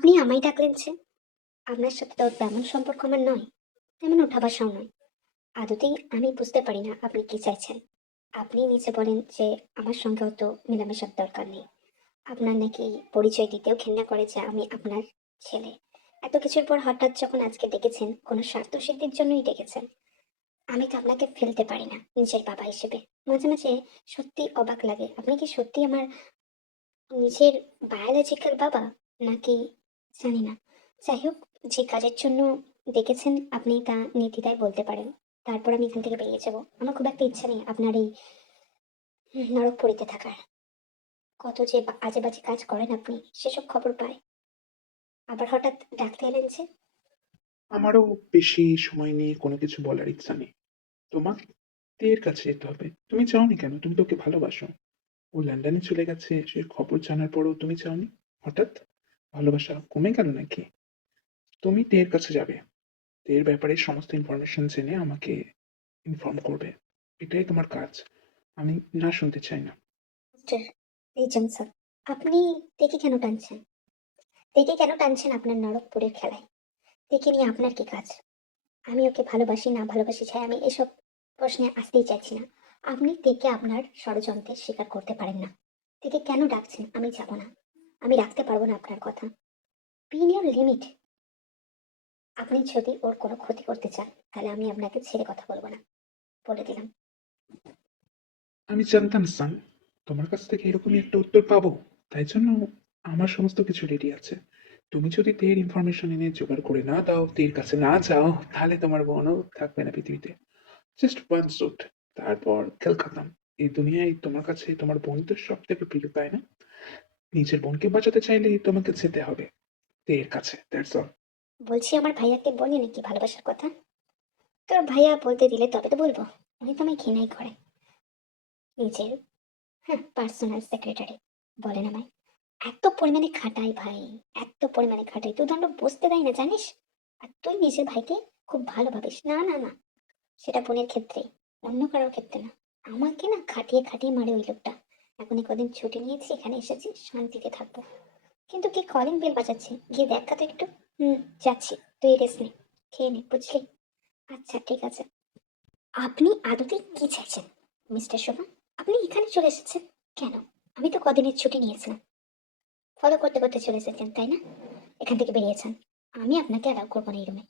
আপনি আমায় ডাকলেন যে? আপনার সাথে তো তেমন সম্পর্ক আমার নয়। তেমন ওঠা-বসাও নয়। আদতেই আমি বুঝতে পারি না আপনি কি চাইছেন। আপনি নিজে বলেন যে আমার সঙ্গে অত মেলামেশার দরকার নেই। আপনার নাকি পরিচয় দিতেও ঘেন্না করে যে আমি আপনার ছেলে। এত কিছুর পর হঠাৎ যখন আজকে ডেকেছেন, কোনো স্বার্থসিদ্ধির জন্যই ডেকেছেন। আমি তো আপনাকে ফেলতে পারি না নিজের বাবা হিসেবে। মাঝে, মাঝে সত্যিই অবাক লাগে। আপনি কি সত্যিই আমার নিজের বায়োলজিক্যাল বাবা? নাকি জানি না। যাই হোক, যে কাজের জন্য ডেকেছেন আপনি তা নির্দ্বিধায় বলতে পারেন। তারপর আমি এখান থেকে বেরিয়ে যাবো। আমার খুব একটা ইচ্ছা নেই আপনার এই নরকপুরীতে থাকার। কত যে আজে-বাজে কাজ করেন আপনি, সেসব খবর পাই। আবার হঠাৎ ডাকতে এলেন যে? আমারও বেশি সময় নিয়ে কোনো কিছু বলার ইচ্ছা নেই। তোমাদের কাছে যেতে হবে। তুমি চাওনি কেন? তুমি তো ওকে ভালোবাসো। ও লন্ডনে চলে গেছে সে খবর জানার পরেও তুমি চাওনি? হঠাৎ? ভালোবাসা কমে গেল নাকি? তুমি তের কাছে যাবে। তের ব্যাপারে সমস্ত ইনফরমেশন জেনে আমাকে ইনফর্ম করবে। এটাই তোমার কাজ। আমি না শুনতে চাই না। মিস্টার রিজেন্সন, আপনি তেকে কেন টানছেন? তেকে কেন টানছেন আপনার নরকপুরের খেলায়? তেকে নিয়ে আপনার কি কাজ? আমি ওকে ভালোবাসি না ভালোবাসি ছাই আমি এসব প্রশ্নে আসতেই চাইছি না। আপনি তেকে আপনার ষড়যন্ত্রের স্বীকার করতে পারেন না। তেকে কেন ডাকছেন? আমি যাব না। আমি রাখতে পারবো না আপনার কথা। Be in your limit. আপনি যদি ওর কোনো ক্ষতি করতে চান, তাহলে আমি আপনাকে ছেড়ে কথা বলবো না। বলে দিলাম। আমি জানতাম সান, তোমার কাছ থেকে এরকমই একটা উত্তর পাবো। তাই জন্য আমার সমস্ত কিছু রেডি আছে। তুমি যদি তের ইনফরমেশন এনে জোগাড় করে না দাও, তের কাছে না যাও, তাহলে তোমার বোনও থাকবে না পৃথিবীতে। জাস্ট ওয়ান শুট, তারপর খেল খতম। এই দুনিয়ায় তোমার কাছে তোমার বোন তো সব থেকে প্রিয়, তাই না? নিজের বোনকে বাঁচাতে চাইলে তোমাকে যেতে হবে তের কাছে, দ্যাটস অল। বলছি আমার ভাইয়াকে বলি নাকি ভালোবাসার কথা? তোর ভাইয়া বলতে দিলে তবে তো বলবো। উনি তো আমায় ঘৃণাই করে। নিজের, হ্যাঁ, পার্সোনাল সেক্রেটারি বলেন আমায়। এত পরিমাণে খাটাই ভাই, এত পরিমাণে খাটাই, তুই দণ্ড বসতে দেয় না জানিস? আর তুই নিজের ভাইকে খুব ভালো ভাবিস। না না না, সেটা বোনের ক্ষেত্রে, অন্য কারোর ক্ষেত্রে না। আমাকে না খাটিয়ে খাটিয়ে মারে ওই লোকটা। এখন এই কদিন ছুটি নিয়েছি, এখানে এসেছি, শান্তিতে থাকবো। কিন্তু কি কলিং বেল বাজাচ্ছে, গিয়ে দেখা তো একটু। যাচ্ছি, তুই রেস্ট নে, খেয়ে নে, বুঝলি? আচ্ছা ঠিক আছে। আপনি আদতে কি চাইছেন মিস্টার শোভা? আপনি এখানে চলে এসেছেন কেন? আমি তো কদিনের ছুটি নিয়েছিলাম। ফলো করতে করতে চলে এসেছেন তাই না? এখান থেকে বেরিয়েছেন। আমি আপনাকে অ্যালাউ করবো না এই রুমে।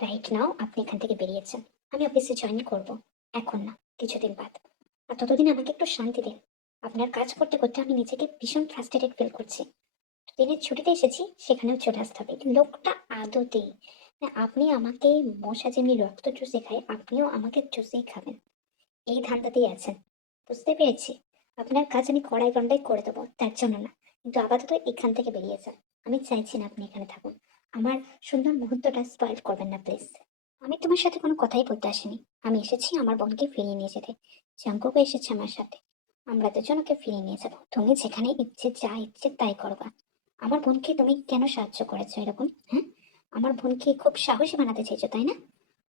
রাইট নাও আপনি এখান থেকে বেরিয়েছেন। আমি অফিসে জয়েন করব। এখন না, কিছুদিন বাদ। আর ততদিন আমাকে একটু শান্তি দিন। আপনার কাজ করতে করতে আমি নিজেকে ভীষণ ফ্রাস্ট্রেটেড ফিল করছি। দিনের ছুটিতে এসেছি, সেখানেও চলে আসতে হবে। লোকটা আদতেই, না, আপনি আমাকে মশা যেমনি রক্ত চুষে খায়, আপনিও আমাকে চুষেই খাবেন। এই ধান্দাতেই আছেন। বুঝতে পেরেছি। আপনার কাজ আমি কড়াই গন্ডাই করে দেবো, তার জন্য না। কিন্তু আপাতত এখান থেকে বেরিয়ে যান। আমি চাইছি না আপনি এখানে থাকুন। আমার সুন্দর মুহূর্তটা স্পয়েল করবেন না প্লিজ। আমি তোমার সাথে কোনো কথাই বলতে আসিনি। আমি এসেছি আমার বোনকে ফিরিয়ে নিয়ে যেতে। জাঙ্কুকও এসেছে আমার সাথে। আমরা দুজন ওকে ফিরিয়ে নিয়ে যাবো। তুমি যেখানে ইচ্ছে যা ইচ্ছে তাই করবা। আমার বোনকে তুমি কেন সাহায্য করেছো এরকম, হ্যাঁ? আমার বোনকে খুব সাহসী বানাতে চেয়েছো তাই না?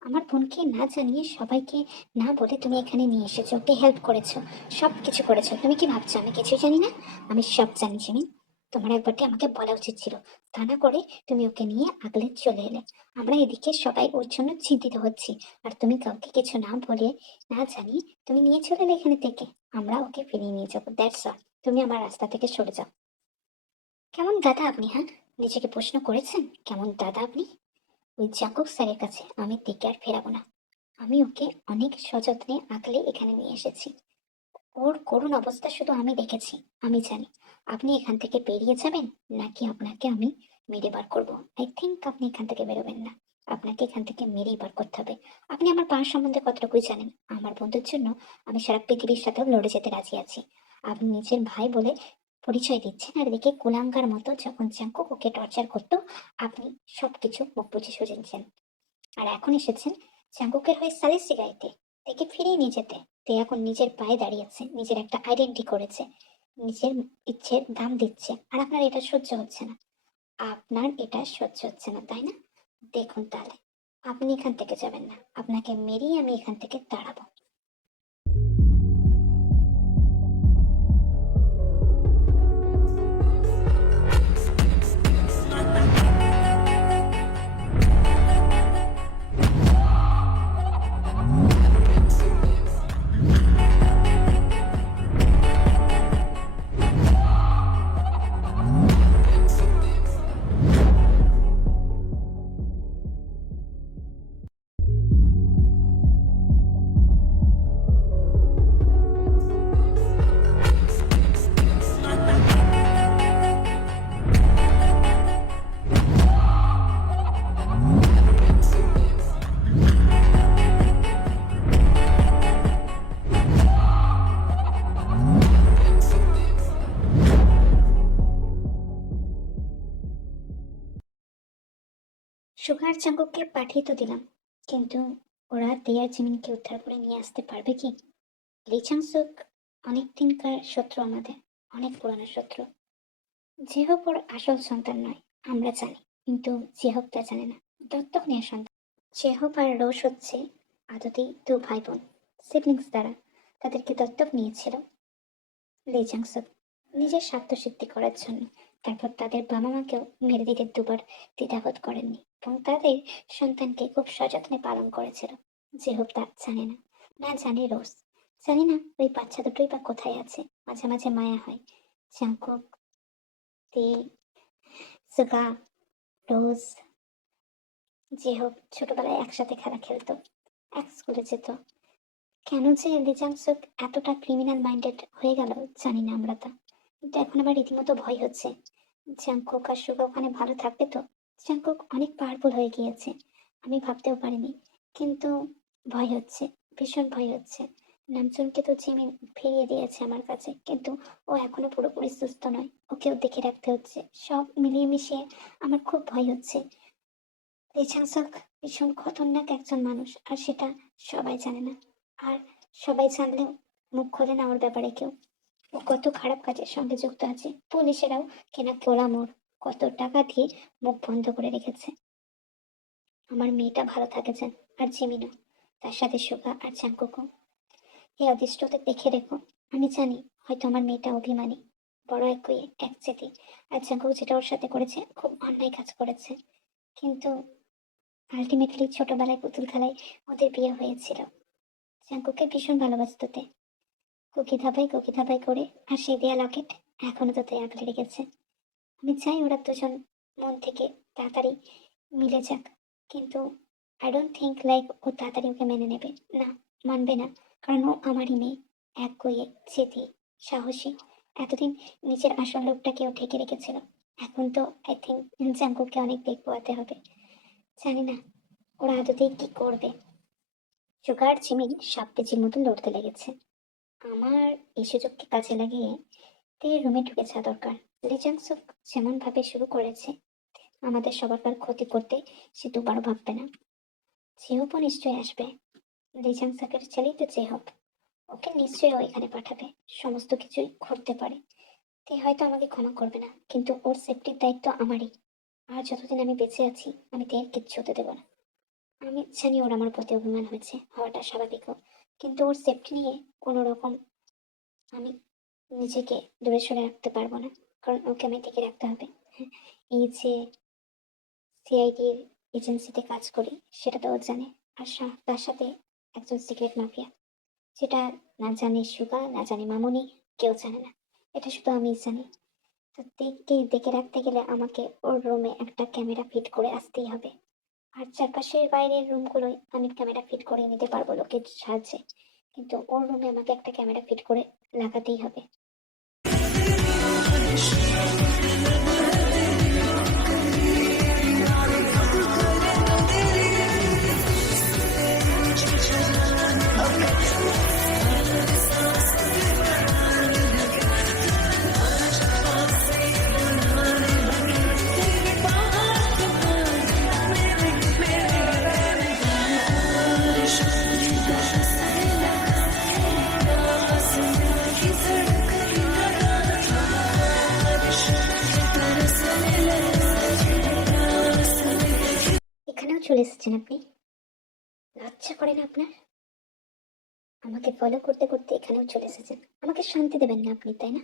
আমার বোনকে না জানিয়ে সবাইকে না বলে তুমি এখানে নিয়ে এসেছো, ওকে হেল্প করেছো, সব কিছু করেছো। তুমি কি ভাবছো আমি কিছুই জানি না? আমি সব জানি জিমিন। তোমার একবারটি আমাকে বলা উচিত ছিল। তা না করে তুমি ওকে নিয়ে আগলে চলে এলে। আমরা এদিকে সবাই ওর জন্য চিন্তিত হচ্ছি। আর তুমি কাউকে কিছু না বলে, না জানিয়ে তুমি নিয়ে চলে এলে এখানে থেকে। আমরা ওকে ফিরিয়ে নিয়ে যাবো, দ্যাটস অল। তুমি আমার রাস্তা থেকে সরে যাও। কেমন দাদা আপনি, হ্যাঁ? নিজেকে প্রশ্ন করেছেন কেমন দাদা আপনি? ওই জাঙ্কুক স্যারের কাছে আমি থেকে আর ফেরাবো না। আমি ওকে অনেক সযত্নে আগলে এখানে নিয়ে এসেছি। ওর করুণ অবস্থা শুধু আমি দেখেছি। আমি জানি। আপনি এখান থেকে বেরিয়ে যাবেন, নাকি আপনাকে আমি মেরে বার করবো। আই থিংক আপনি এখান থেকে বেরোবেন না। আপনাকে এখান থেকে মেরেই বার করতে হবে। আপনি আমার পাওয়ার সম্বন্ধে কতটুকুই জানেন? আমার বন্ধুর জন্য আমি সারা পৃথিবীর সাথেও লড়ে যেতে রাজি আছি। আপনি নিজের ভাই বলে পরিচয় দিচ্ছেন, আর এদিকে কুলাঙ্গার মতো যখন চাঙ্কুক ওকে টর্চার করতো, আপনি সবকিছু মুখ বুঝে সরেছেন। আর এখন এসেছেন চাঙ্কুকের হয়ে সালিসি গাইতে, একে ফিরিয়ে নিয়ে যেতে। তে এখন নিজের পায়ে দাঁড়িয়েছে, নিজের একটা আইডেন্টি করেছে, নিজের ইচ্ছের দাম দিচ্ছে। আর আপনার এটা সহ্য হচ্ছে না। আপনার এটা সহ্য হচ্ছে না তাই না? দেখুন তাহলে, আপনি এখান থেকে যাবেন না। আপনাকে মেরেই আমি এখান থেকে তাড়াবো। সুগার চাঙ্কুককে পাঠিয়ে তো দিলাম, কিন্তু ওরা দেয়ার জিমিনকে উদ্ধার করে নিয়ে আসতে পারবে কি? লিচাংসুক অনেক দিনকার শত্রু আমাদের, অনেক পুরানো শত্রু। যেহোক ওর আসল সন্তান নয়, আমরা জানি, কিন্তু যেহোক তা জানে না। দত্তক নেওয়া সন্তান। চেহপ আর রোশ হচ্ছে আদতেই দু ভাই বোন, সিবলিংস দ্বারা তাদেরকে দত্তক নিয়েছিল লেজাংসক নিজের স্বার্থ সিদ্ধি করার জন্য। তারপর তাদের বাবা মাকেও মেরে দিতে দুবার দ্বিধাবোধ করেননি এবং তাদের সন্তানকে খুব সযত্নে পালন করেছিল। যেহোক তা জানে না, না জানে রোজ। জানি না ওই বাচ্চা দুটোই বা কোথায় আছে। মাঝে মাঝে মায়া হয় জাংকুক, তে, সুগা, রোজ, যেহোক ছোটবেলায় একসাথে খেলা খেলতো, এক স্কুলে যেত। কেন যে লিজাংসুক এতটা ক্রিমিনাল মাইন্ডেড হয়ে গেল জানি না আমরা তা। কিন্তু এখন আবার রীতিমতো ভয় হচ্ছে। জাংকুক আর সুগা ওখানে ভালো থাকবে তো? জাংকুক অনেক পাওয়ারফুল হয়ে গিয়েছে, আমি ভাবতেও পারিনি। কিন্তু ভয় হচ্ছে, ভীষণ ভয় হচ্ছে। নামচুনকে তো জিমি ফিরিয়ে দিয়েছে আমার কাছে, কিন্তু ও এখনো পুরোপুরি সুস্থ নয়, ওকেও দেখে রাখতে হচ্ছে। সব মিলিয়ে মিশিয়ে আমার খুব ভয় হচ্ছে। রিচাংসক ভীষণ খতরনাক একজন মানুষ, আর সেটা সবাই জানে না। আর সবাই জানলেও মুখ খোলে না ওর ব্যাপারে কেউ। ও কত খারাপ কাজের সঙ্গে যুক্ত আছে, পুলিশেরাও কেনা কেওড়া মোড় কত টাকা দিয়ে মুখ বন্ধ করে রেখেছে। আমার মেয়েটা ভালো থাকে যেন, আর জিমিনও, তার সাথে সুগা আর চাঙ্কুকও। এই অদৃষ্টতে দেখে রেখো। আমি জানি হয়তো আমার মেয়েটা অভিমানী, বড় একই একচেটি, আর চাঙ্কুক যেটা ওর সাথে করেছে খুব অন্যায় কাজ করেছে। কিন্তু আলটিমেটলি ছোটবেলায় পুতুল খেলায় ওদের বিয়ে হয়েছিল। জাঙ্কুকে ভীষণ ভালোবাসতো তে, কুকি ধাপাই করে, আর সেই দেয়া লকেট এখনো তো আগলে রেখেছে। আমি চাই ওরা দুজন মন থেকে তাড়াতাড়ি মিলে যাক, কিন্তু আই ডোন্ট থিঙ্ক লাইক ও তাড়াতাড়ি ওকে মেনে নেবে। না, মানবে না। কারণ ও আমারই মেয়ে, এক গুয়ে, জেদি, সাহসী। এতদিন নিজের আসল লোকটাকে ও ঢেকে রেখেছিল। এখন তো আই থিঙ্ক জাঙ্কুককে অনেক বেগ পোয়াতে হবে। জানি না ওরা আদতেই কি করবে। সুগার চিমিন সাপ পেঁচির মতো লড়তে লেগেছে। আমার এই সুযোগকে কাজে লাগিয়ে তে রুমে ঢুকে যাওয়া দরকার। লিজাংসুক যেমন ভাবে শুরু করেছে আমাদের সবার ক্ষতি করতে, সে দুবারও ভাববে না। চেহপও নিশ্চয়ই আসবে, লিজাংসাকের ছেলেই তো চেহপ। ওকে নিশ্চয়ই ও এখানে পাঠাবে, সমস্ত কিছুই ঘটতে পারে। তে হয়তো আমাকে ক্ষমা করবে না, কিন্তু ওর সেফটির দায়িত্ব আমারই। আর যতদিন আমি বেঁচে আছি আমি তের কিচ্ছু হতে দেবো না। আমি জানি ওর আমার প্রতি অভিমান হয়েছে, হওয়াটা স্বাভাবিকও, কিন্তু ওর সেফটি নিয়ে কোনো রকম আমি নিজেকে দূরে সরে রাখতে পারবো না। কারণ ওকে আমি টিকে রাখতে হবে। হ্যাঁ, এই যে সিআইডির এজেন্সিতে কাজ করি সেটা তো ও জানে। আর তার সাথে একজন সিক্রেট মাফিয়া, যেটা না জানে সুগা, না জানে মামুনি, কেউ জানে না। এটা শুধু আমিই জানি। তো দেখে দেখে রাখতে গেলে আমাকে ওর রুমে একটা ক্যামেরা ফিট করে আসতেই হবে। আর চারপাশের বাইরের রুমগুলোই আমি ক্যামেরা ফিট করে নিতে পারবো লোকের সাহায্যে, কিন্তু ওর রুমে আমাকে একটা ক্যামেরা ফিট করে লাগাতেই হবে। এখানেও চলে এসেছেন আপনি? লজ্জা করে না আপনার? আমাকে ফলো করতে করতে এখানেও চলে এসেছেন, আমাকে শান্তি দেবেন না আপনি, তাই না?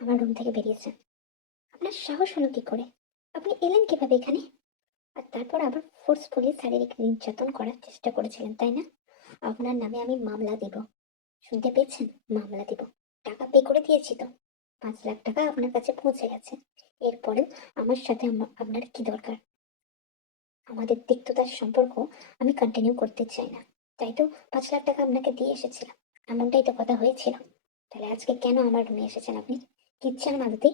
আমার রুম থেকে বেরিয়েছেন, আপনার সাহস হলো কি করে? আপনি এলেন কিভাবে এখানে? আর তারপর আবার ফোর্সফুলি শারীরিক নির্যাতন করার চেষ্টা করেছিলেন, তাই না? আপনার নামে আমি মামলা দেব। শুনতে পেয়েছেন? মামলা দিব। টাকা পে করে দিয়েছি তো, 5 লাখ টাকা আপনার কাছে পৌঁছে গেছে। এরপরেও আমার সাথে আপনার কি দরকার? আমাদের তিক্ততার সম্পর্ক আমি কন্টিনিউ করতে চাই না, তাই তো 5 লাখ টাকা আপনাকে দিয়ে এসেছিলাম। এমনটাই তো কথা হয়েছিল। তাহলে আজকে কেন আমার রুমে এসেছেন আপনি? কিচ্ছেন মালতী,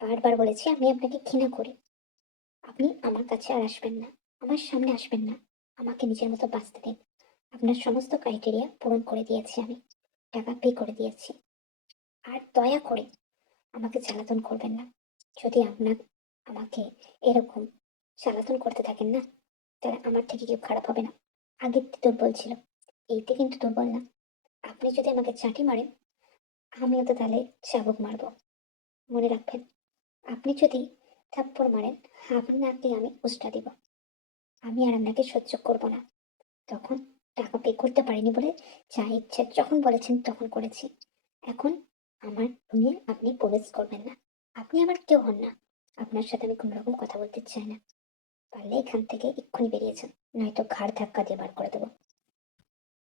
বারবার বলেছি আমি আপনাকে ঘৃণা করি। আপনি আমার কাছে আর আসবেন না, আমার সামনে আসবেন না। আমাকে নিজের মতো বাঁচতে দিন। আপনার সমস্ত ক্রাইটেরিয়া পূরণ করে দিয়েছি আমি, টাকা পে করে দিয়েছি। আর দয়া করে আমাকে জ্বালাতন করবেন না। যদি আপনার আমাকে এরকম জ্বালাতন করতে থাকেন না, তাহলে আমার থেকে কেউ খারাপ হবে না। আগের দুর্বল ছিল, এইতে কিন্তু দুর্বল না। আপনি যদি আমাকে চাটি মারেন, আমিও তো তাহলে চাবুক মারবো। মনে রাখবেন, আপনি যদি থাপ্পড় মারেন, আপনাকে আমি উস্টা দিব। আমি আর আপনাকে সহ্য করব না। তখন টাকা পে করতে পারিনি বলে যা ইচ্ছে যখন বলেছেন তখন করেছি। এখন আমার রুমে আপনি প্রবেশ করবেন না। আপনি আমার কেউ হন না। আপনার সাথে আমি কোনো রকম কথা বলতে চাই না। পারলে এখান থেকে এক্ষুনি বেরিয়ে যান, নয়তো ঘাড় ধাক্কা দিয়ে বার করে দেবো।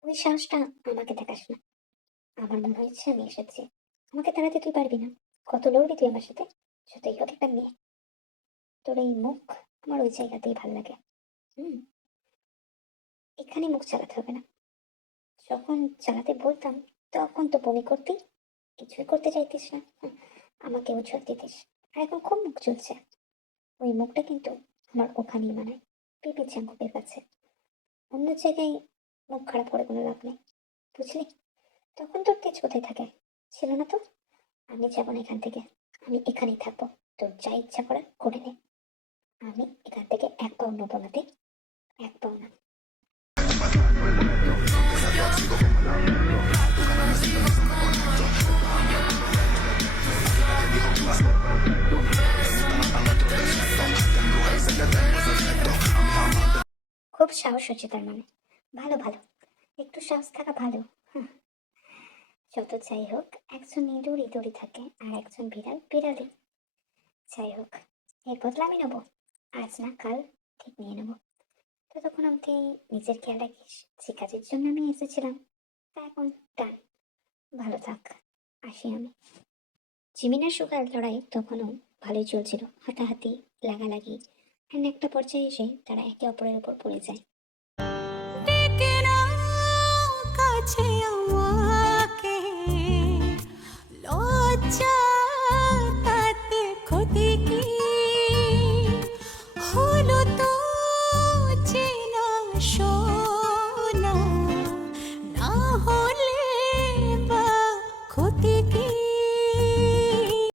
ওই সাহসটা আমাকে দেখাস না। আমার মনে হয়েছে আমি এসেছি। আমাকে তাড়াতে তুই পারবি না। কত লড়বি তুই আমার সাথে? যতই হোক একটা মেয়ে। তোর এই মুখ আমার ওই জায়গাতেই ভাল লাগে। হুম, এখানে মুখ চালাতে হবে না। যখন চালাতে বলতাম তখন তো বমি করতি, কিছুই করতে চাইতিস না। আমাকে উৎসাহ দিতিস। আর এখন খুব মুখ চলছে। ওই মুখটা কিন্তু আমার ওখানেই মানায়, পিপি চাঙ্কুকের কাছে। অন্য জায়গায় মুখ খারাপ করে কোনো লাভ নেই, বুঝলি? তখন তোর তেজ কোথায় থাকে? ছিল না তো। আমি যাবো না এখান থেকে। আমি এখানেই থাকবো। তোর যা ইচ্ছা করে করে নে। আমি এখান থেকে এক পাও নেবো না, এক পাও না। খুব সাহস হচ্ছে তার মানে। ভালো ভালো, একটু সাহস থাকা ভালো। হুঁ, যত যাই হোক, একজন ইঁদুর ইঁদুরই থাকে আর একজন বিড়াল বিড়ালি। যাই হোক, এর বদলা আমি নেবো। আজ না কাল ঠিক নিয়ে নেবো। ততক্ষণ অবধি নিজের খেয়াল রাখিস। যে কাজের জন্য আমি এসেছিলাম তা এখন ডান। ভালো থাক, আসি আমি। জিমিনার সুগার লড়াই তখনও ভালোই চলছিল। হাতাহাতি, লাগালাগি, এমন একটা পর্যায়ে এসে তারা একে অপরের উপর পড়ে যায়। ডেকে নাও কাছে আমাকে, লজ্জা